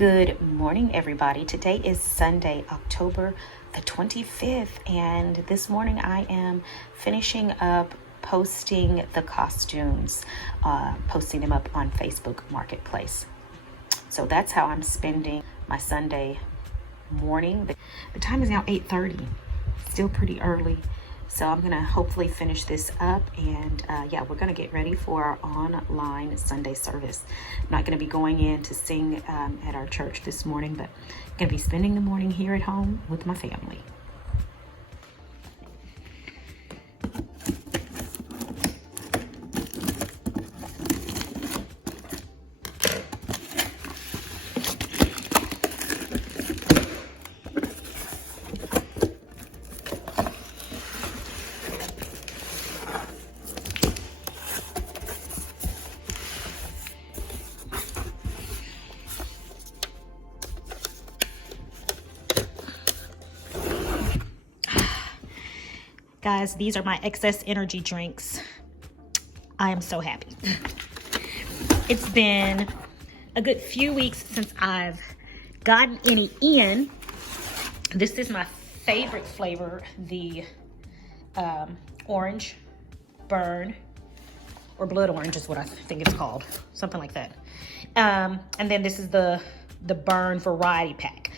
Good morning, everybody. Today is Sunday, October the 25th, and this morning I am finishing up posting the costumes, posting them up on Facebook Marketplace. So that's how I'm spending my Sunday morning. The time is now 8:30, still pretty early. So I'm gonna hopefully finish this up, and yeah, we're gonna get ready for our online Sunday service. I'm not gonna be going in to sing at our church this morning, but I'm gonna be spending the morning here at home with my family. Guys, these are my excess energy drinks. I am so happy. It's been a good few weeks since I've gotten any in. This is my favorite flavor, the orange burn, or blood orange is what I think it's called, something like that. And then this is the burn variety pack.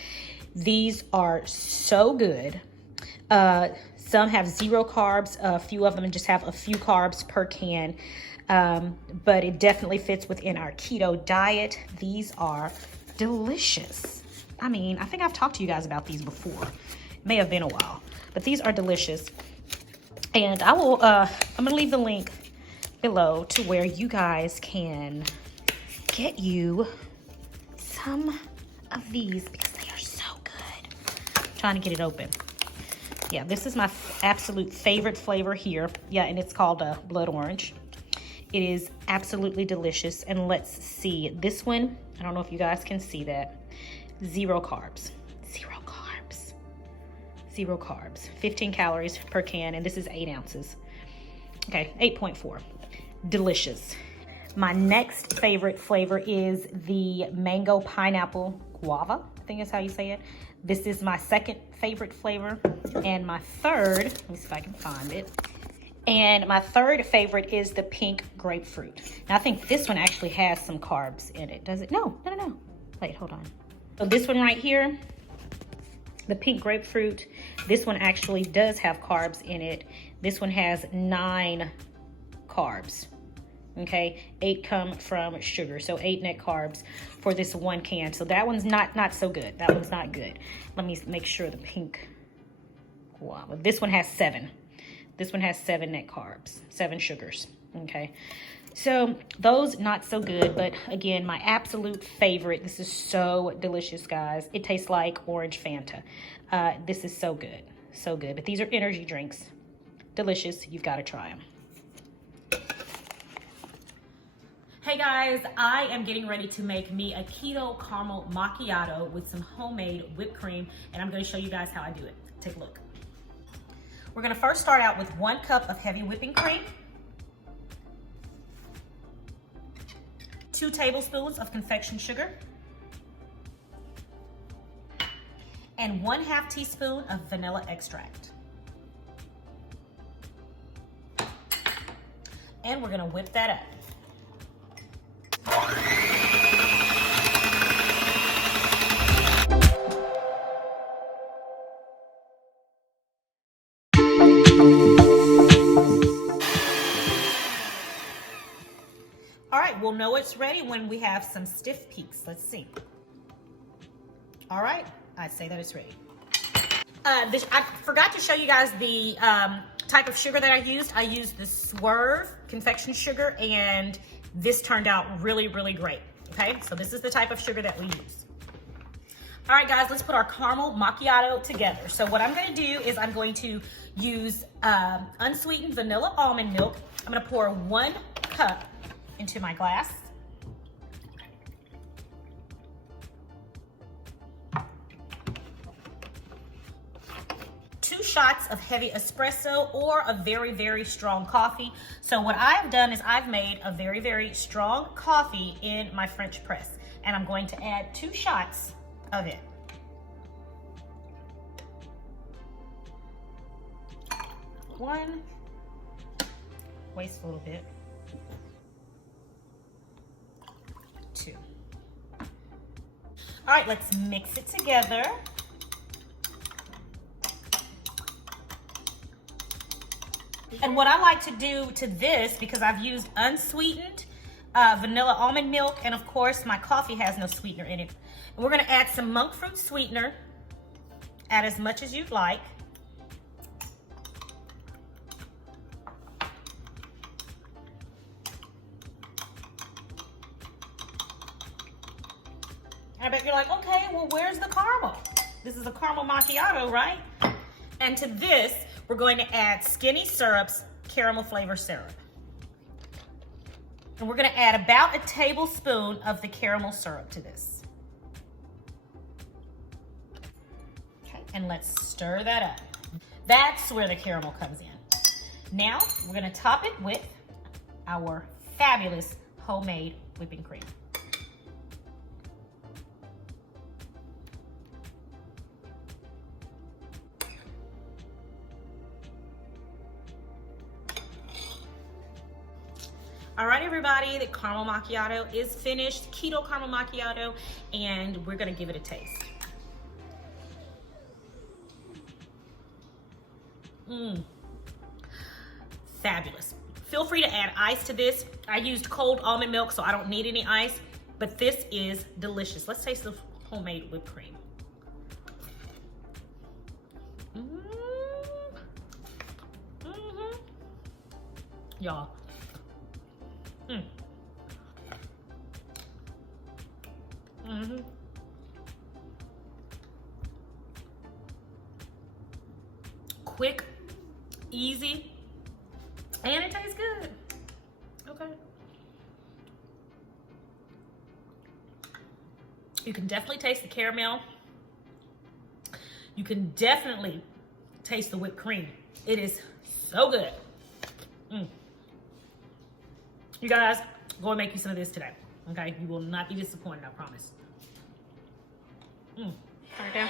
These are so good. Some have 0 carbs, a few of them just have a few carbs per can, but it definitely fits within our keto diet. These are delicious. I mean, I think I've talked to you guys about these before. It may have been a while, but these are delicious. And I will, I'm gonna leave the link below to where you guys can get you some of these because they are so good. I'm trying to get it open. Yeah, this is my absolute favorite flavor here. Yeah, and it's called blood orange. It is absolutely delicious. And let's see, this one, I don't know if you guys can see that. 0 carbs, 0 carbs, 0 carbs. 15 calories per can, and this is 8 ounces. Okay, 8.4, delicious. My next favorite flavor is the mango pineapple guava, I think is how you say it. This is my second favorite flavor, and my third, let me see if I can find it. And my third favorite is the pink grapefruit. Now I think this one actually has some carbs in it. Does it? No. Wait, hold on. So this one right here, the pink grapefruit, this one actually does have carbs in it. This one has 9 carbs. Okay, 8 come from sugar, so 8 net carbs for this one can. So that one's not so good. That one's not good. Let me make sure the pink guava. This one has 7. This one has 7 net carbs, 7 sugars. Okay, so those not so good, but again, my absolute favorite. This is so delicious, guys. It tastes like orange Fanta. This is so good, so good. But these are energy drinks, delicious. You've got to try them. Hey guys, I am getting ready to make me a Keto Caramel Macchiato with some homemade whipped cream, and I'm going to show you guys how I do it. Take a look. We're going to first start out with 1 cup of heavy whipping cream, 2 tablespoons of confection sugar, and 1/2 teaspoon of vanilla extract. And we're going to whip that up. All right, we'll know it's ready when we have some stiff peaks. Let's see. All right, I'd say that it's ready. I forgot to show you guys the type of sugar that I used. I used the Swerve confection sugar, and this turned out really, really great. Okay, so this is the type of sugar that we use. All right, guys, let's put our caramel macchiato together. So what I'm gonna do is I'm going to use unsweetened vanilla almond milk. I'm gonna pour 1 cup into my glass. 2 shots of heavy espresso or a very, very strong coffee. So what I've done is I've made a very, very strong coffee in my French press. and I'm going to add 2 shots of it. One, waste a little bit. 2. All right, let's mix it together. And what I like to do to this, because I've used unsweetened vanilla almond milk, and of course my coffee has no sweetener in it. And we're gonna add some monk fruit sweetener. Add as much as you'd like. I bet you're like, okay, well, where's the caramel? This is a caramel macchiato, right? And to this, we're going to add Skinny Syrup's caramel flavor syrup. And we're gonna add about a tablespoon of the caramel syrup to this. Okay, and let's stir that up. That's where the caramel comes in. Now, we're gonna top it with our fabulous homemade whipping cream. All right, everybody, the caramel macchiato is finished, keto caramel macchiato, and we're gonna give it a taste. Fabulous. Feel free to add ice to this. I used cold almond milk, so I don't need any ice, but this is delicious. Let's taste the homemade whipped cream. Y'all. Quick, easy, and it tastes good. Okay. You can definitely taste the caramel. You can definitely taste the whipped cream. It is so good. You guys, go and make you some of this today. Okay, you will not be disappointed, I promise. Turn it down.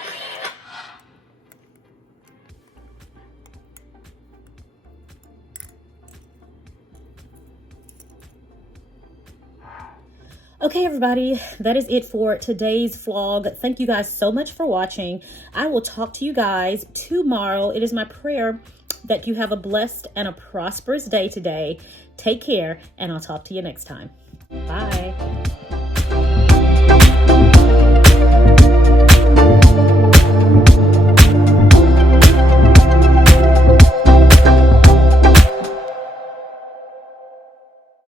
Okay, everybody, that is it for today's vlog. Thank you guys so much for watching. I will talk to you guys tomorrow. It is my prayer that you have a blessed and a prosperous day today. Take care, and I'll talk to you next time. Bye.